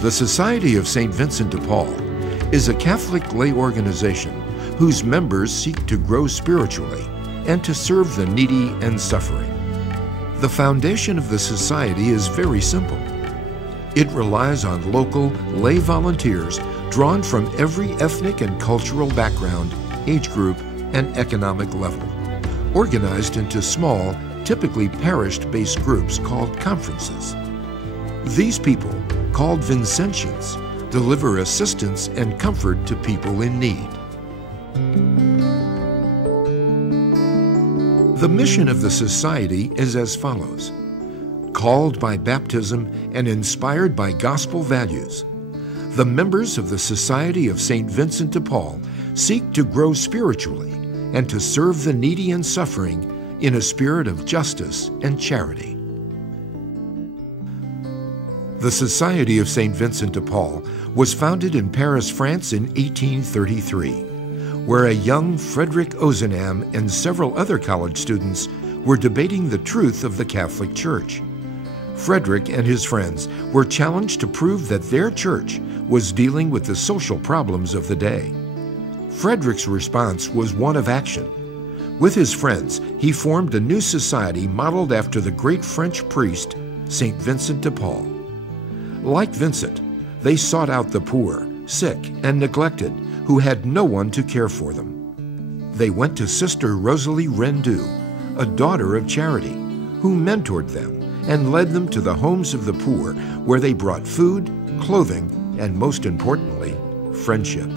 The Society of St. Vincent de Paul is a Catholic lay organization whose members seek to grow spiritually and to serve the needy and suffering. The foundation of the society is very simple. It relies on local lay volunteers drawn from every ethnic and cultural background, age group, and economic level, organized into small, typically parish-based groups called conferences. These people, called Vincentians, deliver assistance and comfort to people in need. The mission of the society is as follows. Called by baptism and inspired by gospel values, the members of the Society of St. Vincent de Paul seek to grow spiritually and to serve the needy and suffering in a spirit of justice and charity. The Society of St. Vincent de Paul was founded in Paris, France in 1833, where a young Frederick Ozanam and several other college students were debating the truth of the Catholic Church. Frederick and his friends were challenged to prove that their church was dealing with the social problems of the day. Frederick's response was one of action. With his friends, he formed a new society modeled after the great French priest, St. Vincent de Paul. Like Vincent, they sought out the poor, sick, and neglected who had no one to care for them. They went to Sister Rosalie Rendu, a daughter of charity, who mentored them and led them to the homes of the poor, where they brought food, clothing, and most importantly, friendship.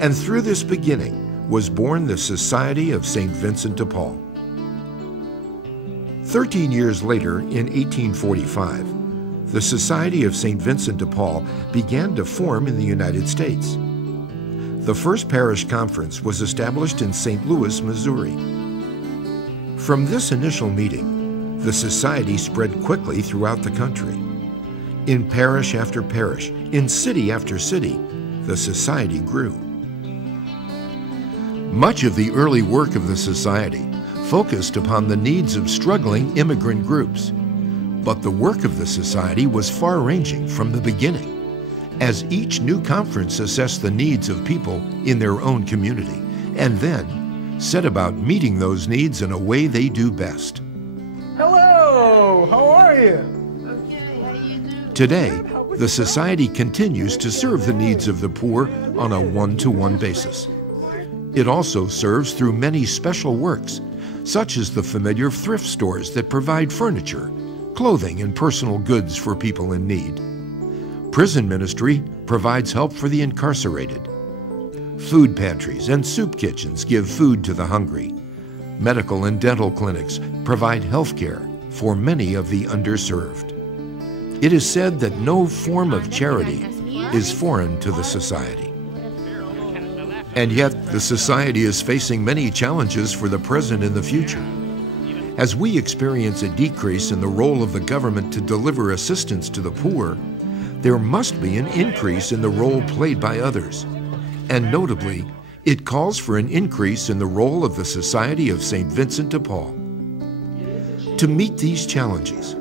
And through this beginning was born the Society of St. Vincent de Paul. 13 years later, in 1845, the Society of St. Vincent de Paul began to form in the United States. The first parish conference was established in St. Louis, Missouri. From this initial meeting, the society spread quickly throughout the country. In parish after parish, in city after city, the society grew. Much of the early work of the society focused upon the needs of struggling immigrant groups. But the work of the society was far-ranging from the beginning, as each new conference assessed the needs of people in their own community, and then set about meeting those needs in a way they do best. Hello, how are you? Okay, how you doing? Today, the society continues to serve the needs of the poor on a one-to-one basis. It also serves through many special works, such as the familiar thrift stores that provide furniture, clothing, and personal goods for people in need. Prison ministry provides help for the incarcerated. Food pantries and soup kitchens give food to the hungry. Medical and dental clinics provide health care for many of the underserved. It is said that no form of charity is foreign to the society. And yet, the society is facing many challenges for the present and the future. As we experience a decrease in the role of the government to deliver assistance to the poor, there must be an increase in the role played by others. And notably, it calls for an increase in the role of the Society of St. Vincent de Paul. To meet these challenges,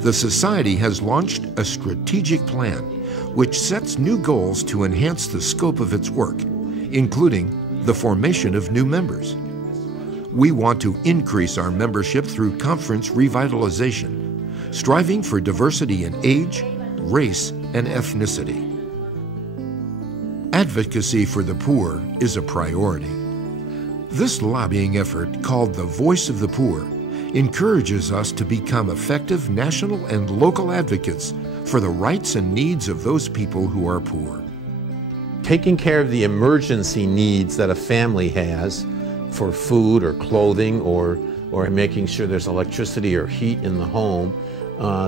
the Society has launched a strategic plan which sets new goals to enhance the scope of its work, including the formation of new members. We want to increase our membership through conference revitalization, striving for diversity in age, race, and ethnicity. Advocacy for the poor is a priority. This lobbying effort, called the Voice of the Poor, encourages us to become effective national and local advocates for the rights and needs of those people who are poor. Taking care of the emergency needs that a family has for food or clothing or making sure there's electricity or heat in the home,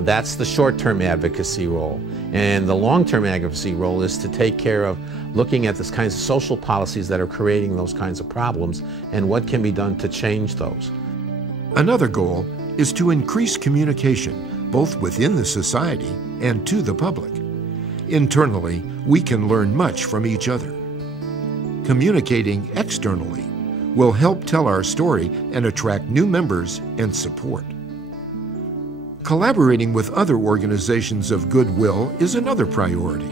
that's the short-term advocacy role. And the long-term advocacy role is to take care of looking at the kinds of social policies that are creating those kinds of problems and what can be done to change those. Another goal is to increase communication, both within the society and to the public. Internally, we can learn much from each other. Communicating externally will help tell our story and attract new members and support. Collaborating with other organizations of goodwill is another priority.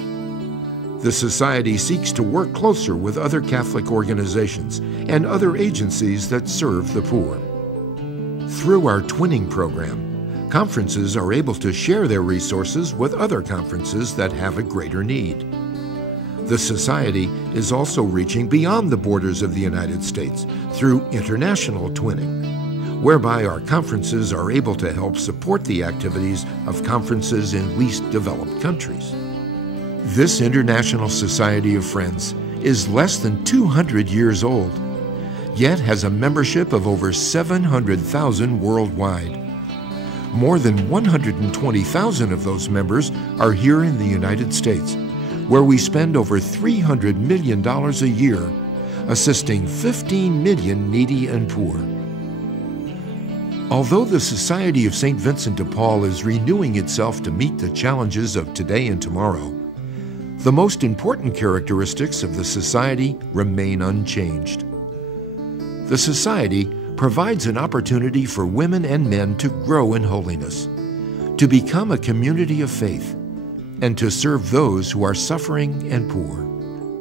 The Society seeks to work closer with other Catholic organizations and other agencies that serve the poor. Through our twinning program, conferences are able to share their resources with other conferences that have a greater need. The Society is also reaching beyond the borders of the United States through international twinning, whereby our conferences are able to help support the activities of conferences in least developed countries. This International Society of Friends is less than 200 years old, yet has a membership of over 700,000 worldwide. More than 120,000 of those members are here in the United States, where we spend over $300 million a year assisting 15 million needy and poor. Although the Society of St. Vincent de Paul is renewing itself to meet the challenges of today and tomorrow, the most important characteristics of the Society remain unchanged. The Society provides an opportunity for women and men to grow in holiness, to become a community of faith, and to serve those who are suffering and poor.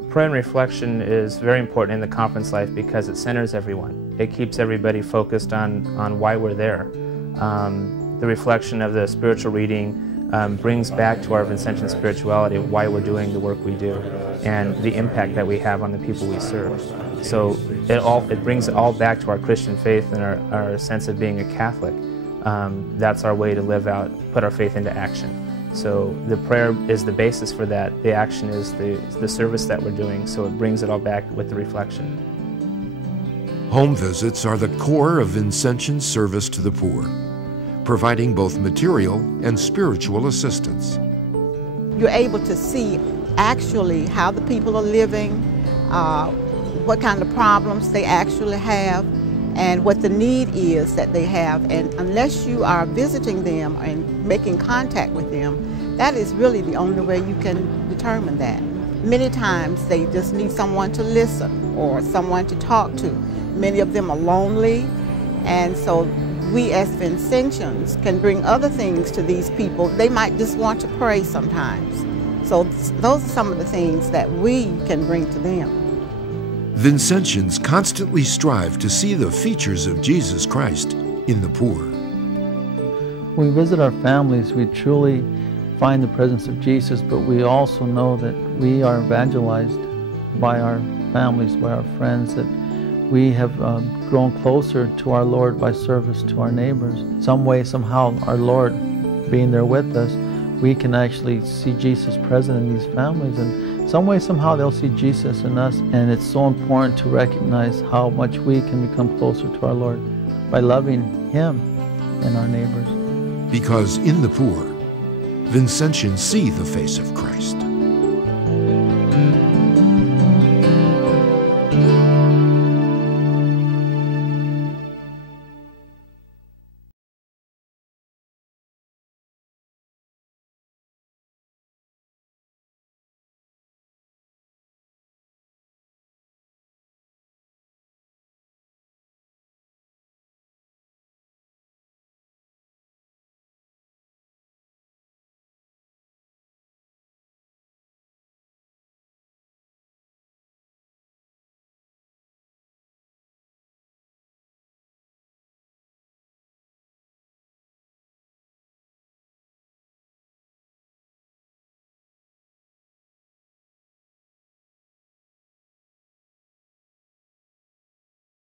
Prayer and reflection is very important in the conference life because it centers everyone. It keeps everybody focused on why we're there. The reflection of the spiritual reading brings back to our Vincentian spirituality why we're doing the work we do and the impact that we have on the people we serve. So it brings it all back to our Christian faith and our sense of being a Catholic. That's our way to live out, put our faith into action. So the prayer is the basis for that. The action is the service that we're doing, so it brings it all back with the reflection. Home visits are the core of Vincentian service to the poor, providing both material and spiritual assistance. You're able to see actually how the people are living, what kind of problems they actually have, and what the need is that they have. And unless you are visiting them and making contact with them, that is really the only way you can determine that. Many times they just need someone to listen or someone to talk to. Many of them are lonely, and so we as Vincentians can bring other things to these people. They might just want to pray sometimes. So those are some of the things that we can bring to them. Vincentians constantly strive to see the features of Jesus Christ in the poor. When we visit our families, we truly find the presence of Jesus, but we also know that we are evangelized by our families, by our friends, that we have grown closer to our Lord by service to our neighbors. Some way, somehow, our Lord being there with us, we can actually see Jesus present in these families, and some way, somehow, they'll see Jesus in us. And it's so important to recognize how much we can become closer to our Lord by loving Him and our neighbors. Because in the poor, Vincentians see the face of Christ.